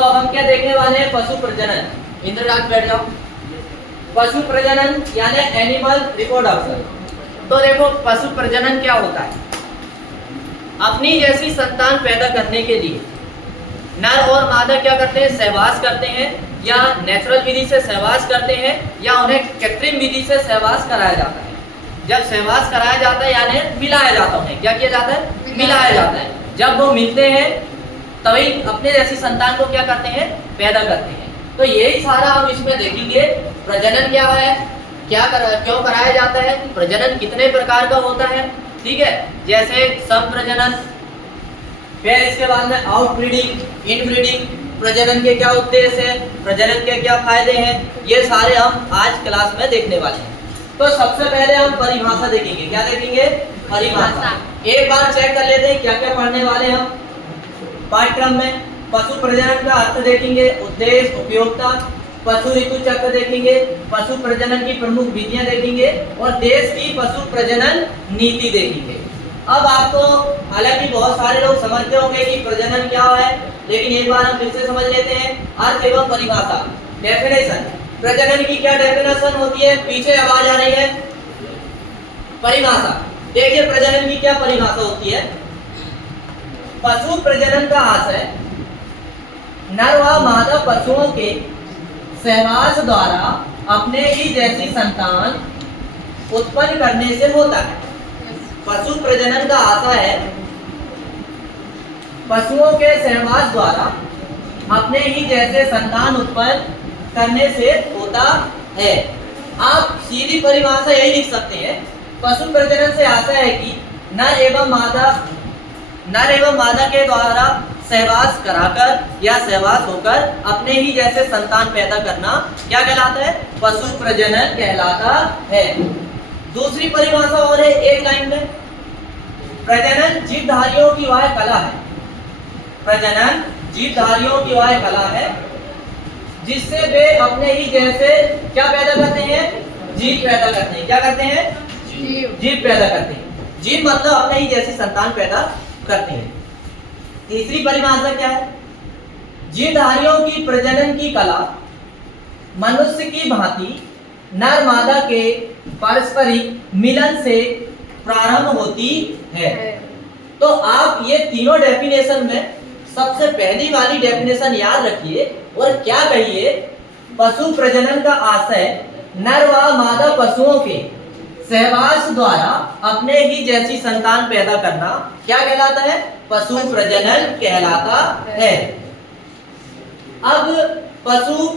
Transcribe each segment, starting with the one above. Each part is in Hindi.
अब हम क्या देखने वाले हैं, पशु प्रजनन। इंद्रजाल बैठ जाओ। पशु प्रजनन यानी एनिमल रिप्रोडक्शन। तो देखो पशु प्रजनन क्या होता है, अपनी जैसी संतान पैदा करने के लिए नर और मादा क्या करते हैं, सहवास करते हैं, या नेचुरल विधि से सहवास करते हैं, या उन्हें कृत्रिम विधि से सहवास कराया जाता है। जब सहवास कराया जाता है यानी मिलाया जाता है, उन्हें क्या किया जाता है, मिलाया जाता है। जब वो मिलते हैं तभी अपने जैसी संतान को क्या करते हैं, पैदा करते हैं। तो यही सारा हम इसमें देखेंगे। प्रजनन क्या है, क्यों कराया जाता है, प्रजनन कितने प्रकार का होता है, ठीक है। जैसे संप्रजनन, फिर इसके बाद में आउटब्रीडिंग, इनब्रीडिंग, प्रजनन के क्या उद्देश्य है, प्रजनन के क्या फायदे हैं, ये सारे हम आज क्लास में देखने वाले हैं। तो सबसे पहले हम परिभाषा देखेंगे। क्या देखेंगे, परिभाषा। एक बार चेक कर लेते हैं क्या क्या पढ़ने वाले हम पाठ्यक्रम में। पशु प्रजनन का अर्थ देखेंगे, उद्देश्य, उपयोगिता, पशु ऋतु चक्र देखेंगे, पशु प्रजनन की प्रमुख विधियां देखेंगे और देश की पशु प्रजनन नीति देखेंगे। अब आपको हालांकि बहुत सारे लोग समझते होंगे कि प्रजनन क्या है, लेकिन एक बार हम फिर से समझ लेते हैं। अर्थ एवं परिभाषा, डेफिनेशन। प्रजनन की क्या डेफिनेशन होती है, पीछे आवाज आ रही है। परिभाषा देखिए, प्रजनन की क्या परिभाषा होती है। पशु प्रजनन का आशय नर व मादा पशुओं के सहवास द्वारा अपने ही जैसी संतान उत्पन्न करने से होता है। पशु प्रजनन का आशय है पशुओं के सहवास द्वारा अपने ही जैसे संतान उत्पन्न करने से होता है। आप सीधी परिभाषा यही लिख सकते हैं, पशु प्रजनन से आशय है कि नर एवं मादा के द्वारा सहवास कराकर या सहवास होकर अपने ही जैसे संतान पैदा करना क्या कहलाता है, पशु प्रजनन कहलाता है। दूसरी परिभाषा और है एक लाइन में, प्रजनन जीवधारियों की वह कला है। प्रजनन जीवधारियों की वह कला है जिससे वे अपने ही जैसे क्या पैदा करते हैं, जीव पैदा करते हैं। क्या करते हैं, जीव पैदा करते हैं। जीव मतलब अपने ही जैसी संतान पैदा करते हैं। तीसरी परिभाषा क्या है, जीवधारियों की प्रजनन की कला मनुष्य की भांति नर मादा के पारस्परिक मिलन से प्रारंभ होती है। तो आप ये तीनों डेफिनेशन में सबसे पहली वाली डेफिनेशन याद रखिए और क्या कहिए, पशु प्रजनन का आशय नर व मादा पशुओं के सहवास द्वारा अपने ही जैसी संतान पैदा करना क्या कहलाता है, पशु प्रजनन कहलाता है। अब पशु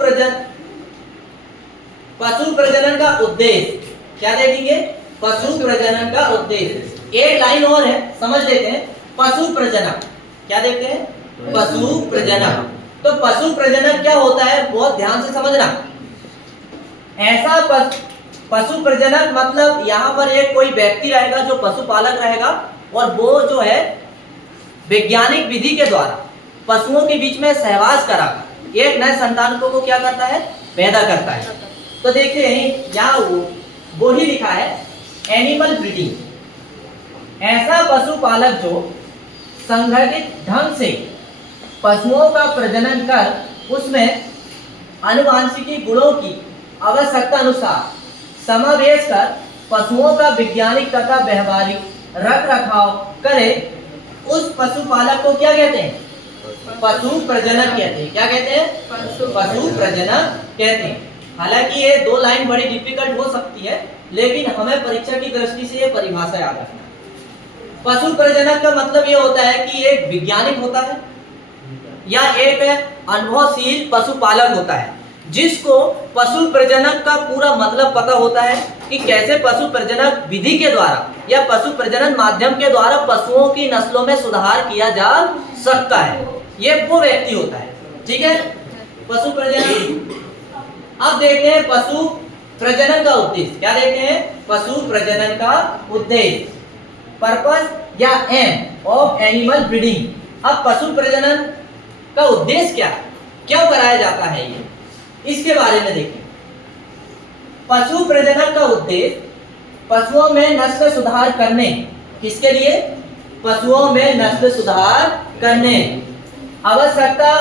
प्रजनन का उद्देश्य क्या देखेंगे, पशु प्रजनन का उद्देश्य। एक लाइन और है, समझ लेते हैं। पशु प्रजनन क्या देखते हैं, पशु प्रजनन। तो पशु प्रजनन क्या होता है, बहुत ध्यान से समझना। ऐसा पशु प्रजनन मतलब यहाँ पर एक कोई व्यक्ति रहेगा जो पशुपालक रहेगा और वो जो है वैज्ञानिक विधि के द्वारा पशुओं के बीच में सहवास कराकर एक नए संतान को क्या करता है, पैदा करता है। तो देखिए यहाँ वो ही लिखा है, एनिमल ब्रीडिंग। ऐसा पशुपालक जो संगठित ढंग से पशुओं का प्रजनन कर उसमें आनुवांशिकी गुणों की आवश्यकता अनुसार समावेश कर पशुओं का वैज्ञानिक तथा व्यवहारिक रख रखाव करे, उस पशुपालक को क्या कहते हैं, पशु प्रजनक कहते हैं। क्या कहते हैं, पशु प्रजनक कहते हैं। हालांकि ये दो लाइन बड़ी डिफिकल्ट हो सकती है, लेकिन हमें परीक्षा की दृष्टि से ये परिभाषा याद रखना है। पशु प्रजनक का मतलब ये होता है कि एक वैज्ञानिक होता है या एक अनुभवशील पशुपालक होता है जिसको पशु प्रजनक का पूरा मतलब पता होता है कि कैसे पशु प्रजनक विधि के द्वारा या पशु प्रजनन माध्यम के द्वारा पशुओं की नस्लों में सुधार किया जा सकता है। ये वो व्यक्ति होता है, ठीक है, पशु प्रजनन। अब देखते हैं पशु प्रजनन का उद्देश्य। क्या देखते हैं, पशु प्रजनन का उद्देश्य, पर्पस या एम ऑफ एनिमल ब्रीडिंग। अब पशु प्रजनन का उद्देश्य क्या है, क्यों कराया जाता है, ये इसके बारे में देखें। पशु प्रजनन का उद्देश्य पशुओं में नस्ल सुधार करने, किसके लिए, पशुओं में नस्ल सुधार करने, आवश्यकता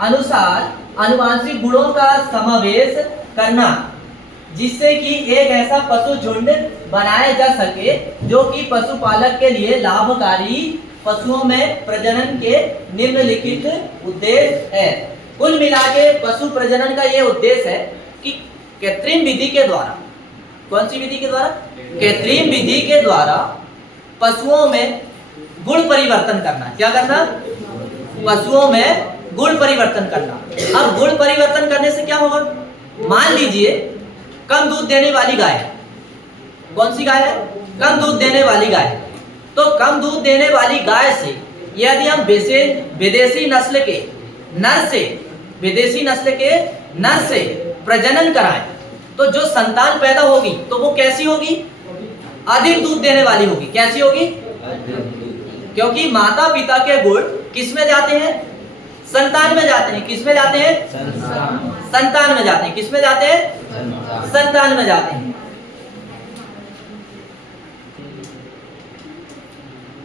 अनुसार आनुवंशिक गुणों का समावेश करना, जिससे कि एक ऐसा पशु झुंड बनाया जा सके जो कि पशुपालक के लिए लाभकारी पशुओं में प्रजनन के निम्नलिखित उद्देश्य है। कुल मिला के पशु प्रजनन का यह उद्देश्य है कि कृत्रिम विधि के द्वारा, कौन सी विधि के द्वारा? कृत्रिम विधि के द्वारा पशुओं में गुण परिवर्तन करना। क्या करना? पशुओं में गुण परिवर्तन करना। अब गुण परिवर्तन करने से क्या होगा? मान लीजिए कम दूध देने वाली गाय, कौन सी गाय है? कम दूध देने वाली गाय। तो कम दूध देने वाली गाय से यदि हम विदेशी नस्ल के नर से प्रजनन कराएं तो जो संतान पैदा होगी तो वो कैसी होगी? अधिक दूध देने वाली होगी। कैसी होगी? क्योंकि माता पिता के गुण किस में जाते हैं? संतान में जाते हैं। किस में जाते हैं? संतान में जाते हैं। किस में जाते हैं? संतान में जाते हैं।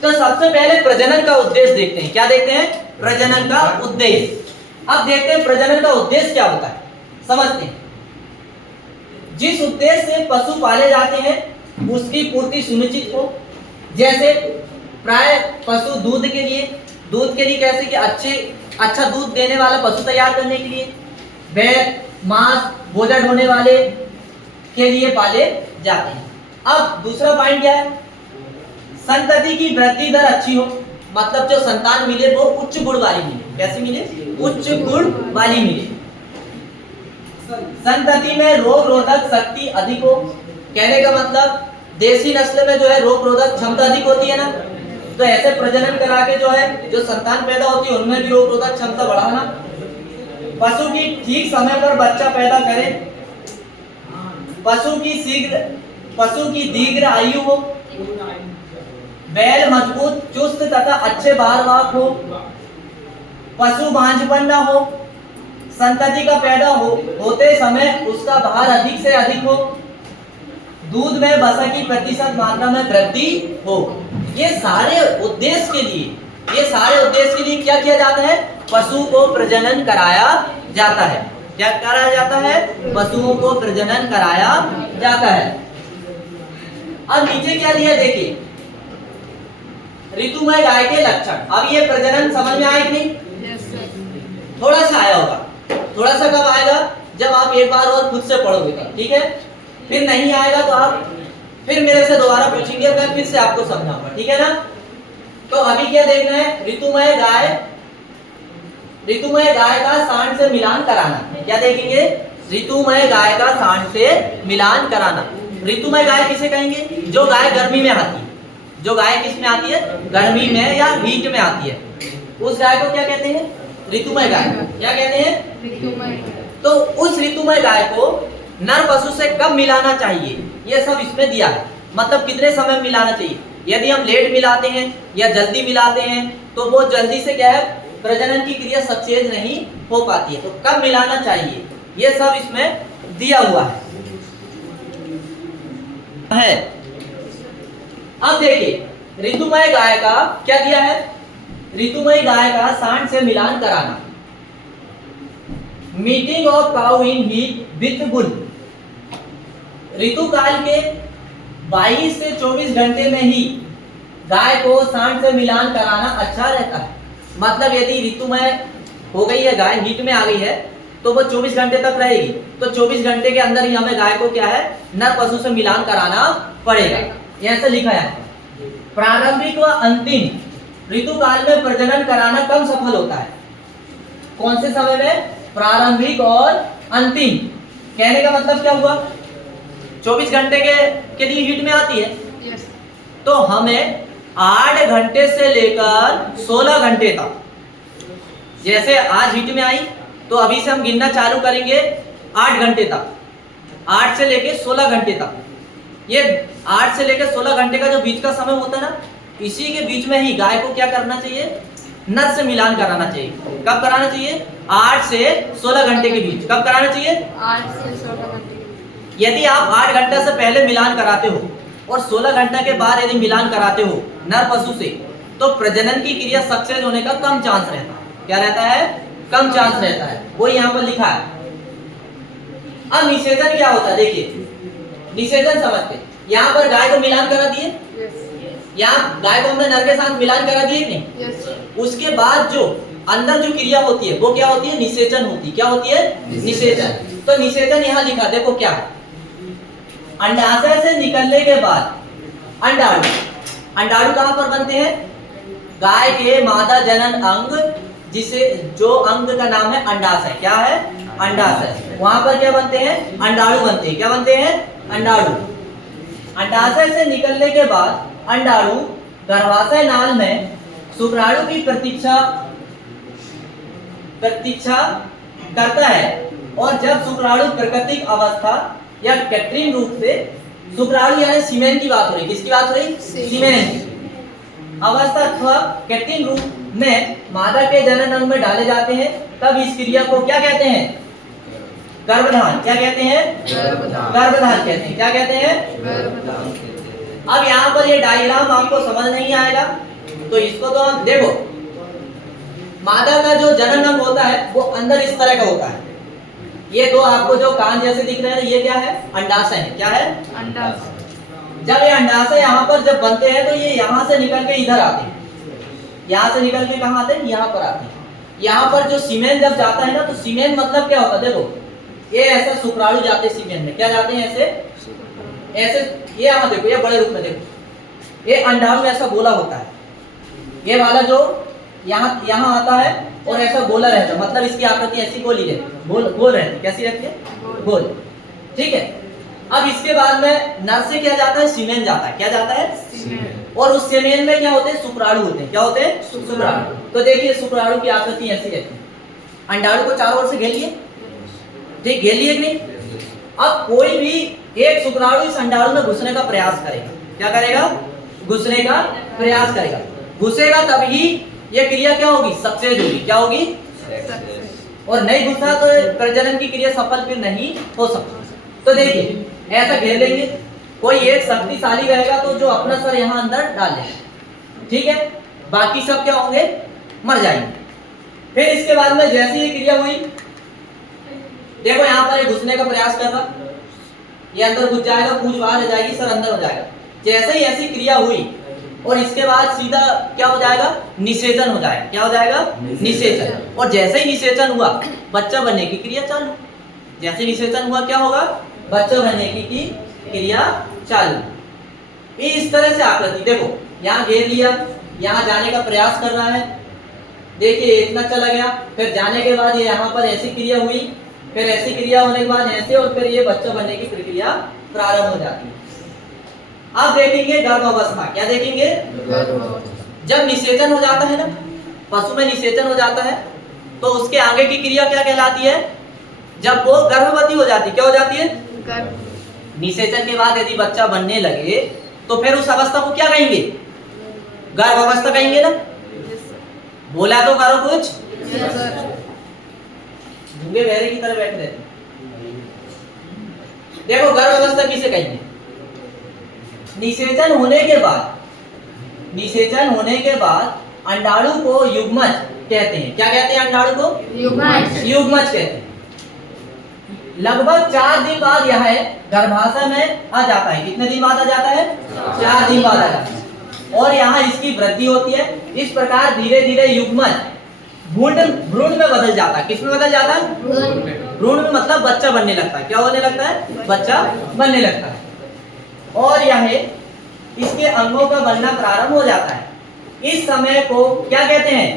तो सबसे पहले प्रजनन का उद्देश्य देखते हैं। क्या देखते हैं? प्रजनन का उद्देश्य। अब देखते हैं प्रजनन का उद्देश्य क्या होता है, समझते हैं। जिस उद्देश्य से पशु पाले जाते हैं उसकी पूर्ति सुनिश्चित हो, जैसे प्राय पशु दूध के लिए कैसे कि अच्छा दूध देने वाला पशु तैयार करने के लिए, बैल, मांस, बोझा ढोने वाले के लिए पाले जाते हैं। अब दूसरा पॉइंट क्या है? संतति की वृद्धि दर अच्छी हो, मतलब जो संतान मिले वो उच्च गुण वाली मिले। कैसी मिले? उच्च गुण वाली मिले। संतति में रोग रोधक शक्ति अधिक हो। कहने का मतलब देसी नस्ल में जो है रोग रोधक क्षमता अधिक होती है ना, तो ऐसे प्रजनन करा के जो है जो संतान पैदा होती है उनमें भी रोग रोधक क्षमता बढ़ाना। पशु की ठीक समय पर बच्चा पैदा करे। पशु की दीर्घ आयु हो। बैल मजबूत, चुस्त तथा अच्छे बारवाहक हो। पशु बांझपन न हो। संतति का पैदा होते समय उसका भार अधिक से अधिक हो। दूध में वसा की प्रतिशत मात्रा में वृद्धि हो। ये सारे उद्देश्य के लिए क्या किया जाता है? पशु को प्रजनन कराया जाता है। क्या कराया जाता है? पशुओं को प्रजनन कराया जाता है। अब नीचे क्या दिया देखिए, ऋतुमय गाय के लक्षण। अब ये प्रजनन समझ में आया कि नहीं? थोड़ा सा आया होगा। थोड़ा सा कब आएगा? जब आप एक बार और खुद से पढ़ोगे तो, ठीक है? फिर नहीं आएगा तो आप फिर मेरे से दोबारा पूछेंगे, मैं फिर से आपको समझाऊंगा, ठीक है ना? तो अभी क्या देखना है? ऋतुमय गाय का सांड से मिलान कराना। क्या देखेंगे? ऋतुमय गाय का सांड से मिलान कराना। ऋतुमय गाय किसे कहेंगे? जो गाय गर्मी में आती है। जो गाय किस में आती है? गर्मी में या हीट में आती है, उस गाय को क्या कहते हैं? ऋतुमय गाय। क्या कहते हैं? ऋतुमय। तो उस ऋतुमय गाय को नर पशु से कब मिलाना चाहिए, ये सब इसमें दिया है। मतलब कितने समय मिलाना चाहिए। यदि हम लेट मिलाते हैं या जल्दी मिलाते हैं तो वो जल्दी से क्या है, प्रजनन की क्रिया सक्सेस नहीं हो पाती है। तो कब मिलाना चाहिए ये सब इसमें दिया हुआ है। अब देखिए ऋतुमय गाय का क्या दिया है? ऋतुमय गाय का सांड से मिलान कराना। Meeting of cow in heat with bull. ऋतुकाल के 22 से 24 घंटे में ही गाय को सांड से मिलान कराना अच्छा रहता है। मतलब यदि ऋतुमय हो गई है गाय, हीट में आ गई है, तो वो 24 घंटे तक रहेगी। तो 24 घंटे के अंदर ही हमें गाय को क्या है, नर पशु से मिलान कराना पड़ेगा। ऐसे लिखा है। प्रारंभिक व अंतिम ऋतुकाल में प्रजनन कराना कम सफल होता है। कौन से समय में? प्रारंभिक और अंतिम। कहने का मतलब क्या हुआ? 24 घंटे के लिए हीट में आती है, तो हमें 8 घंटे से लेकर 16 घंटे तक, जैसे आज हीट में आई तो अभी से हम गिनना चालू करेंगे 8 घंटे तक, 8 से लेकर 16 घंटे तक। ये 8 से लेकर 16 घंटे का जो बीच का समय होता है ना, इसी के बीच में ही गाय को क्या करना चाहिए? नर से मिलान कराना चाहिए। कब कराना चाहिए? 8 से 16 घंटे के बीच। कब कराना चाहिए? 8 से 16 घंटे। यदि आप 8 घंटे से पहले मिलान कराते हो और 16 घंटे के बाद यदि मिलान कराते हो नर पशु से, तो प्रजनन की क्रिया सक्सेस होने का कम चांस रहता है। क्या रहता है? कम चांस रहता है, वो यहाँ पर लिखा है। अब निषेचन क्या होता है देखिए, निषेचन समझते, यहाँ पर गाय को मिलान करा दिए, यहाँ गाय को हमने नर के साथ मिलान करा दिए कि नहीं? उसके बाद जो अंदर जो क्रिया होती है वो क्या होती है? निषेचन होती है। क्या होती है? निषेचन। तो निषेचन यहाँ लिखा, देखो क्या है, अंडाशय से निकलने के बाद अंडाणु, अंडाणु कहाँ पर बनते हैं? गाय के मादा जनन अंग, जिसे जो अंग का नाम है अंडाशय, क्या है? अंडाशय। वहां पर क्या बनते हैं? अंडाणु बनते हैं। क्या बनते हैं? अंडाणु। अंडाशय से निकलने के बाद अंडाणु गर्भाशय नाल में शुक्राणु की प्रतीक्षा करता है, और जब शुक्राणु प्राकृतिक अवस्था या कृत्रिम रूप से, शुक्राणु यानी सीमेन की बात हो रही, किसकी बात हो रही? सीमेन की अवस्था अथवा कृत्रिम रूप में मादा के जनन अंग में डाले जाते हैं, तब इस क्रिया को क्या कहते हैं? गर्भधान। क्या कहते हैं? गर्भधान कहते हैं। क्या कहते हैं? अब यहाँ पर ये डायग्राम आपको समझ नहीं आएगा, तो इसको तो आप देखो, मादा का जो जनन अंग होता है वो अंदर इस तरह का होता है। ये दो आपको जो कान जैसे दिख रहे हैं, ये क्या है? अंडाशय है। क्या है? अंडाशय। जब ये अंडाशय यहाँ पर जब बनते हैं तो ये यहाँ से निकल के इधर आते हैं, यहाँ से निकल के कहाँ आते हैं? यहाँ पर आते हैं। यहाँ पर जो सीमेन जब जाता है ना, तो सीमेन मतलब क्या होता है? देखो ये ऐसा शुक्राणु जाते हैं सीमेन में, क्या जाते हैं? ऐसे ऐसे, ये यहाँ देखो, ये बड़े रूप में देखो, ये अंडाणु ऐसा गोला होता है, ये वाला जो यहाँ यहाँ आता है और ऐसा गोला रहता है, मतलब इसकी आकृति ऐसी गोली रहती, गोल रहती। कैसी रहती है? गोल। ठीक है। अब इसके बाद में नर से क्या जाता है? सीमेन जाता है। क्या जाता है? सीमेन। और उस सीमेन में क्या होते हैं? शुक्राणु होते हैं। क्या होते हैं? शुक्राणु। तो देखिए शुक्राणु की आकृति ऐसी रहती है, अंडाणु को चारों ओर से घेर लिए, ठीक, घेर लिए कि नहीं? अब कोई भी एक शुक्राणु इस अंडाणु में घुसने का प्रयास करेगा। क्या करेगा? घुसने का प्रयास करेगा। घुसेगा तभी ये क्रिया क्या होगी? सक्सेस होगी। क्या होगी? और नहीं घुसा तो प्रजनन की क्रिया सफल फिर नहीं हो सकती। तो देखिए ऐसा घेर लेंगे, कोई एक शक्तिशाली रहेगा तो जो अपना सर यहाँ अंदर डाल लेगा, ठीक है, बाकी सब क्या होंगे? मर जाएंगे। फिर इसके बाद में जैसी ये क्रिया हुई, देखो यहाँ पर ये घुसने का प्रयास कर रहा, ये अंदर घुस जाएगा, पूंछ बाहर हो जाएगी, सर अंदर हो जाएगा। जैसे ही ऐसी क्रिया हुई और इसके बाद सीधा क्या हो जाएगा? निषेचन हो जाएगा। क्या हो जाएगा? निषेचन। और जैसे ही निषेचन हुआ, बच्चा बनने की क्रिया चालू। जैसे निषेचन हुआ क्या होगा? बच्चा बनने की क्रिया चालू। इस तरह से आकृति देखो, यहाँ घेर लिया, यहाँ जाने का प्रयास कर रहा है, देखिए इतना चला गया, फिर जाने के बाद ये यहाँ पर ऐसी क्रिया हुई, फिर ऐसी क्रिया होने के बाद ऐसे, और फिर ये बच्चा बनने की प्रक्रिया प्रारंभ हो जाती है। अब देखेंगे गर्भावस्था। क्या देखेंगे? जब निषेचन हो जाता है ना, पशु में निषेचन हो जाता है, तो उसके आगे की क्रिया क्या कहलाती है? जब वो गर्भवती हो जाती, क्या हो जाती है? निषेचन के बाद यदि बच्चा बनने लगे तो फिर उस अवस्था को क्या कहेंगे? गर्भावस्था कहेंगे ना? बोला तो करो कुछ, भूखे बहरे की तरह बैठे रहते। देखो गर्भावस्था किसे कहेंगे? निषेचन होने के बाद अंडाणु को युग्मज कहते हैं। क्या कहते हैं अंडाणु को? युग्मज कहते हैं। लगभग 4 दिन बाद यह गर्भाशय में आ जाता है। कितने दिन बाद आ जाता है? 4 दिन बाद आ जाता है। और यहाँ इसकी वृद्धि होती है। इस प्रकार धीरे धीरे युग्मज भ्रूण में बदल जाता है। किस में बदल जाता है? भ्रूण में, मतलब बच्चा बनने लगता है। क्या होने लगता है? बच्चा बनने लगता है। और यह इसके अंगों का बनना प्रारंभ हो जाता है। इस समय को क्या कहते हैं?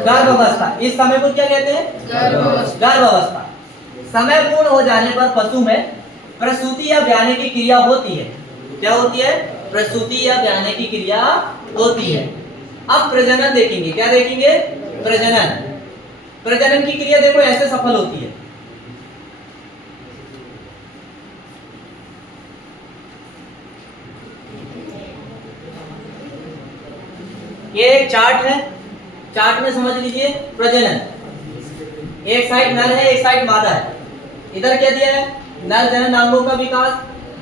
गर्भावस्था। इस समय को क्या कहते हैं? गर्भावस्था। समय पूर्ण हो जाने पर पशु में प्रसूति या ब्याने की क्रिया होती है। क्या होती है? प्रसूति या ब्याने की क्रिया होती है। अब प्रजनन देखेंगे। क्या देखेंगे? प्रजनन की क्रिया देखो ऐसे सफल होती है। ये एक चार्ट है, चार्ट में समझ लीजिए प्रजनन। एक साइड नर है, एक साइड मादा है। इधर क्या दिया है? नर जननांगों का विकास,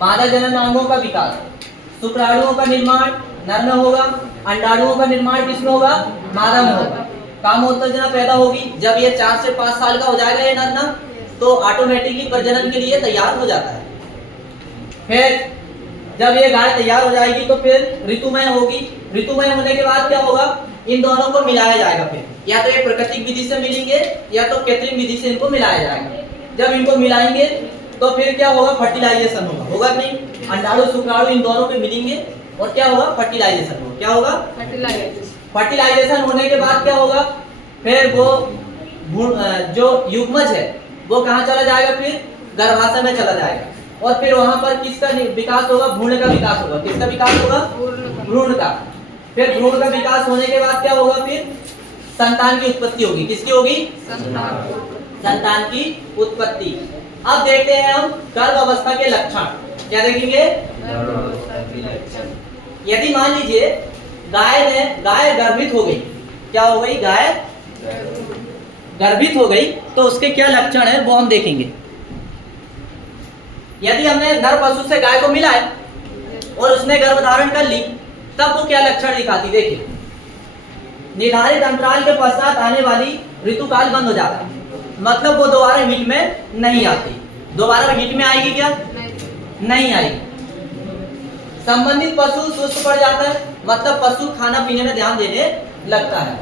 मादा जननांगों का विकास। शुक्राणुओं का निर्माण नर में होगा, अंडाणुओं का निर्माण किसमें होगा? मादा में होगा। कामोत्तेजना पैदा होगी। जब ये 4 से 5 साल का हो जाएगा ये नर ना, तो ऑटोमेटिकली प्रजनन के लिए तैयार हो जाता है। फिर जब ये गाय तैयार हो जाएगी तो फिर ऋतुमय होगी। ऋतुमय होने के बाद क्या होगा, इन दोनों को मिलाया जाएगा। फिर या तो ये प्राकृतिक विधि से मिलेंगे या तो कृत्रिम विधि से इनको मिलाया जाएगा। जब इनको मिलाएंगे तो फिर क्या होगा, फर्टिलाइजेशन होगा कि नहीं। अंडाणु शुक्राणु इन दोनों पे मिलेंगे और क्या होगा, फर्टिलाइजेशन होगा। क्या होगा, फर्टिलाइजेशन होने के बाद क्या होगा, फिर वो जो युग्मज है वो कहाँ चला जाएगा, फिर गर्भाशय में चला जाएगा। और फिर वहां पर किसका विकास होगा, भ्रूण का विकास होगा। किसका विकास होगा, भ्रूण का। फिर भ्रूण का विकास होने के बाद क्या होगा, फिर संतान की उत्पत्ति होगी। किसकी होगी, संतान की उत्पत्ति। अब देखते हैं हम गर्भ अवस्था के लक्षण। क्या देखेंगे, यदि मान लीजिए गाय गर्भित हो गई, क्या हो गई, गाय गर्भित हो गई, तो उसके क्या लक्षण है वो हम देखेंगे। यदि हमने नर पशु से गाय को मिलाए और उसने गर्भ धारण कर ली, तब वो क्या लक्षण दिखाती, देखिए। निर्धारित अंतराल के पश्चात आने वाली ऋतुकाल बंद हो जाता है, मतलब वो दोबारा हीट में नहीं आती। दोबारा हीट में आएगी क्या, नहीं आएगी। संबंधित पशु सुस्त पड़ जाता है, मतलब पशु खाना पीने में ध्यान देने लगता है।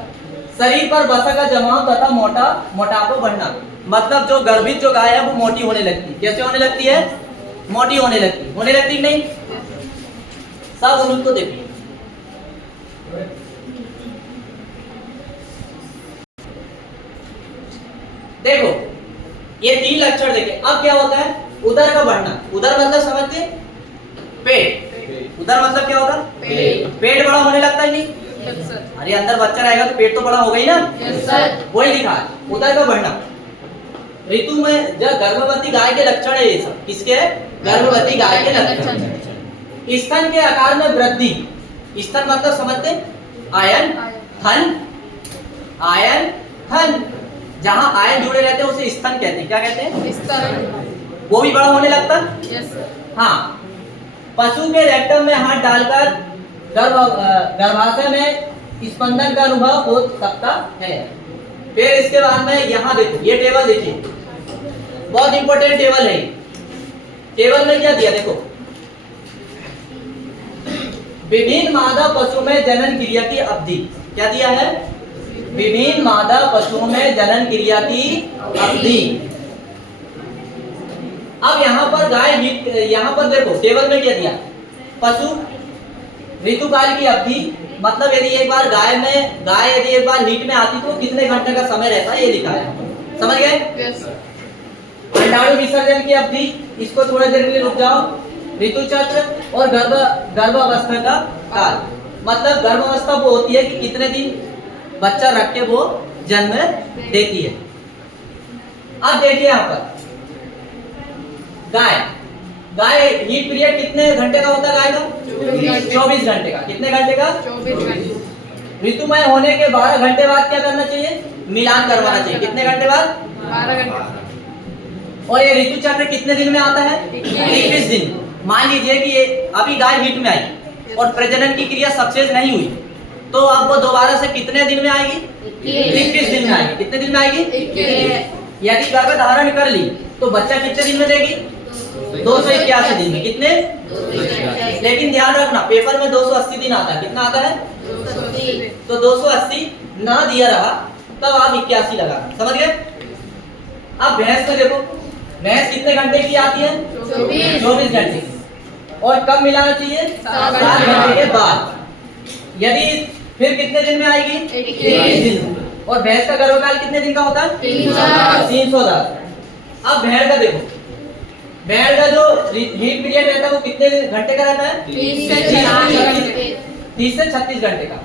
शरीर पर वसा का जमाव तथा मोटापा बढ़ना, मतलब जो गर्भित जो गाय है वो मोटी होने लगती है। कैसे होने लगती है, मोटी होने लगती नहीं। सब उन्हीं को देखिए, देखो ये 3 लक्षण देखे। अब क्या होता है, उदर का बढ़ना। उदर मतलब समझते, पेट। उदर मतलब क्या होता, पेट बड़ा होने लगता है नहीं। अरे अंदर बच्चा रहेगा तो पेट तो बड़ा होगा ही ना। वही लिखा है, उदर का बढ़ना। ऋतु में जब गर्भवती गाय के लक्षण है ये सब। किसके, गर्भवती गाय के लक्षण। स्तन के आकार में वृद्धि। स्तन मतलब समझते, आयन थन। जहां आयन जुड़े रहते हैं उसे स्तन कहते हैं। क्या कहते हैं, स्तन। वो भी बड़ा होने लगता। हाँ, पशु के रेक्टम में हाथ डालकर गर्भाशय में स्पंदन का अनुभव हो सकता है। फिर इसके बाद में यहाँ देखो, ये टेबल देखिए, बहुत इंपॉर्टेंट टेबल है। टेबल में क्या दिया देखो, विभिन्न मादा पशु में जनन क्रिया की अवधि। क्या दिया है, विभिन्न मादा पशुओं में जनन क्रिया की अवधि। अब यहाँ पर यहाँ पर देखो टेबल में क्या दिया, पशु ऋतुकाल की अवधि, मतलब यदि एक बार गाय यदि एक बार हीट में आती तो कितने घंटे का समय रहता है, ये लिखा है। समझ गए। अंडाणु विसर्जन की अवधि, इसको थोड़ी देर के लिए रुक जाओ। ऋतु चक्र और गर्भावस्था का काल, मतलब गर्भावस्था वो होती है कि कितने दिन बच्चा रख के वो जन्म देती है। अब देखिए यहाँ पर गाय हीट पीरियड कितने घंटे का होता है गाय का, 24 घंटे का। कितने घंटे का, 24 घंटे। ऋतुमय होने के 12 घंटे बाद क्या करना चाहिए, मिलान करवाना चाहिए। कितने घंटे बाद, 12 घंटे। और ये ऋतु चक्र कितने दिन में आता है, 21 दिन। मान लीजिए कि ये अभी गाय हीट में आई और प्रजनन की क्रिया सक्सेस नहीं हुई, तो अब वो दोबारा से कितने दिन में आएगी, 21 दिन में आएगी। कितने दिन में आएगी, 21। यदि गर्भ धारण कर ली तो बच्चा कितने दिन में देगी, 281 दिन में। कितने, लेकिन ध्यान रखना पेपर में 280 दिन आता है। कितना आता है, 280। तो 280 ना दिया रहा तब आप 81 लगा। समझ गए। अब भैंस में देखो, भैंस कितने घंटे की आती है, 24 घंटे की। और कब मिलाना चाहिए, 7 घंटे के बाद। यदि फिर कितने दिन में आएगी, 23 दिन। और भैंस का गर्भकाल कितने दिन का होता है, 310। अब भेड़ का देखो, भेड़ का जो हीट पीरियड रहता है वो कितने घंटे का रहता है, 30 से 36 घंटे का।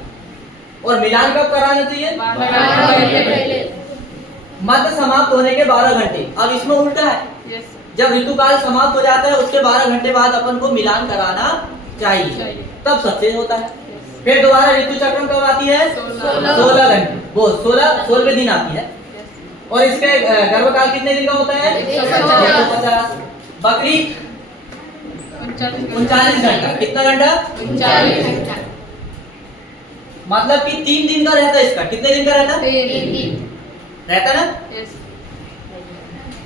और मिलान कब कराना चाहिए, 12 घंटे पहले। मध्य समाप्त होने के 12 घंटे। अब इसमें उल्टा है, जब ऋतुकाल समाप्त हो जाता है उसके 12 घंटे बाद अपन को मिलान कराना चाहिए, तब सक्सेस होता है। फिर दोबारा ऋतु चक्र कब आती है, 16 घंटे, वो 16वें दिन आती है। और इसके गर्भकाल कितने दिन का होता है, 150। बकरी 39 घंटा। कितना घंटा, 39 घंटा। मतलब कि 3 दिन का रहता है इसका। कितने दिन का रहता? 3 दिन। रहता ना। यस।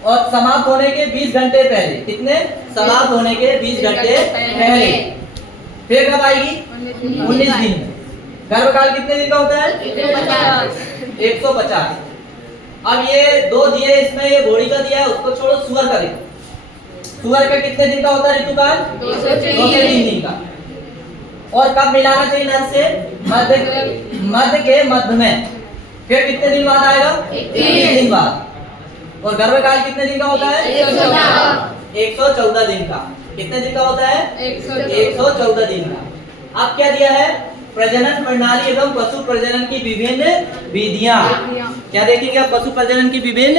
और समाप्त होने के 20 घंटे पहले। कितने? समाप्त होने के 20 घंटे पहले। फिर कब आएगी? 19 दिन। गर्भकाल कितने दिन का होता है? 150। अब ये 2 दिए इसमें, ये घोड़ी का दिया है, उसको छोड़ो, सुअर का देखो। सुअर का कितने दिन का होता है ऋतुकाल? 2 से 3 दिन का। और कब मिलाना चाहिए नर से? मध्य के मध्य में। फिर कितने दिन बाद आएगा? 21 दिन बाद। और गर्भकाल कितने दिन का होता है? 114 दिन का। कितने दिन का होता है? 114 दिन का। अब क्या दिया है? प्रजनन प्रणाली एवं पशु प्रजनन की विभिन्न विधियां। क्या देखेंगे आप? पशु प्रजनन की विभिन्न